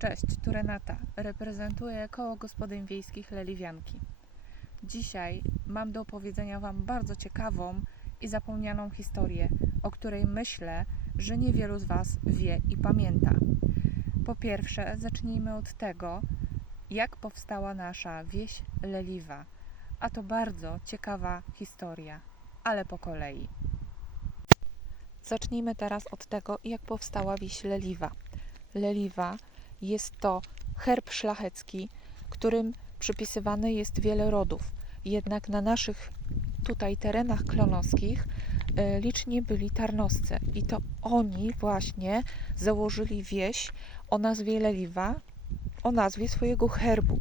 Cześć, tu Renata. Reprezentuję Koło Gospodyń Wiejskich Leliwianki. Dzisiaj mam do opowiedzenia Wam bardzo ciekawą i zapomnianą historię, o której myślę, że niewielu z Was wie i pamięta. Po pierwsze, zacznijmy od tego, jak powstała nasza wieś Leliwa. A to bardzo ciekawa historia, ale po kolei. Zacznijmy teraz od tego, jak powstała wieś Leliwa. Leliwa jest to herb szlachecki, którym przypisywane jest wiele rodów. Jednak na naszych tutaj terenach klonowskich e, liczni byli tarnoscy i to oni właśnie założyli wieś o nazwie Leliwa, o nazwie swojego herbu.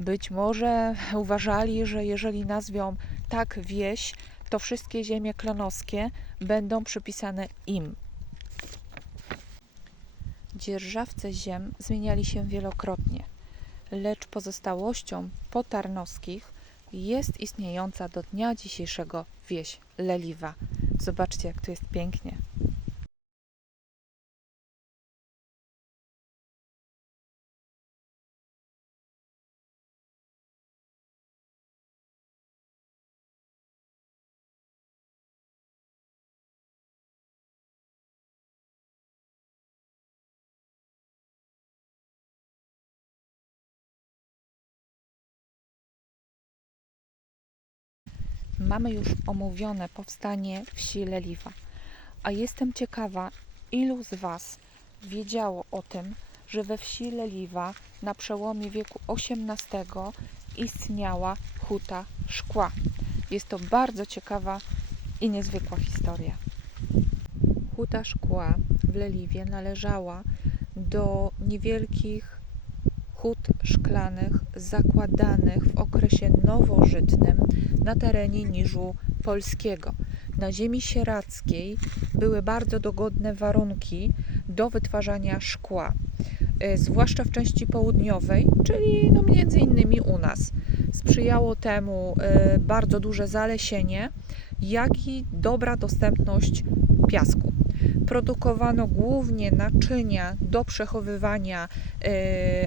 Być może uważali, że jeżeli nazwią tak wieś, to wszystkie ziemie klonowskie będą przypisane im. Dzierżawcy ziem zmieniali się wielokrotnie, lecz pozostałością potarnowskich jest istniejąca do dnia dzisiejszego wieś Leliwa. Zobaczcie, jak tu jest pięknie. Mamy już omówione powstanie wsi Leliwa, a jestem ciekawa, ilu z Was wiedziało o tym, że we wsi Leliwa na przełomie wieku XVIII istniała huta szkła. Jest to bardzo ciekawa i niezwykła historia. Huta szkła w Leliwie należała do niewielkich hut szklanych zakładanych w okresie nowożytnym na terenie Niżu Polskiego. Na ziemi sieradzkiej były bardzo dogodne warunki do wytwarzania szkła, y, zwłaszcza w części południowej, czyli no między innymi u nas. Sprzyjało temu y, bardzo duże zalesienie, jak i dobra dostępność piasku. Produkowano głównie naczynia do przechowywania, y,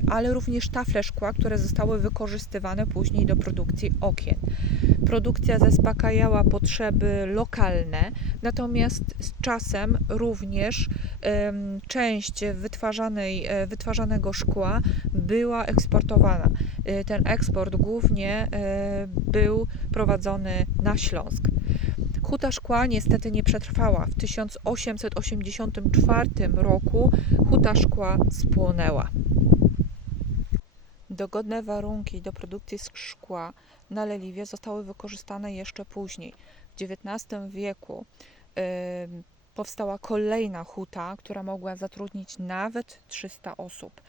ale również tafle szkła, które zostały wykorzystywane później do produkcji okien. Produkcja zaspokajała potrzeby lokalne, natomiast z czasem również część wytwarzanej, e, wytwarzanego szkła była eksportowana. E, Ten eksport głównie e, był prowadzony na Śląsk. Huta szkła niestety nie przetrwała. W 1884 roku huta szkła spłonęła. Dogodne warunki do produkcji szkła na Leliwie zostały wykorzystane jeszcze później. W XIX wieku em, powstała kolejna huta, która mogła zatrudnić nawet 300 osób.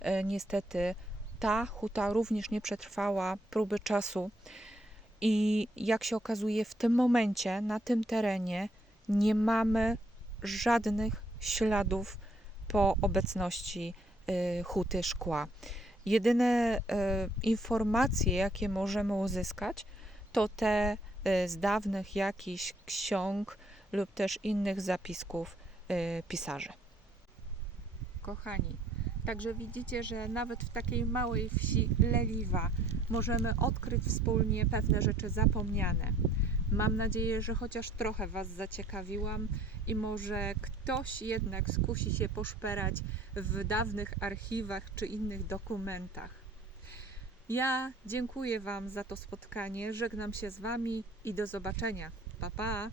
E, Niestety ta huta również nie przetrwała próby czasu i jak się okazuje w tym momencie na tym terenie nie mamy żadnych śladów po obecności y, huty szkła. Jedyne e, informacje, jakie możemy uzyskać, to te e, z dawnych jakichś ksiąg lub też innych zapisków pisarzy. Kochani, także widzicie, że nawet w takiej małej wsi Leliwa możemy odkryć wspólnie pewne rzeczy zapomniane. Mam nadzieję, że chociaż trochę Was zaciekawiłam i może ktoś jednak skusi się poszperać w dawnych archiwach czy innych dokumentach. Ja dziękuję Wam za to spotkanie, żegnam się z Wami i do zobaczenia. Pa, pa!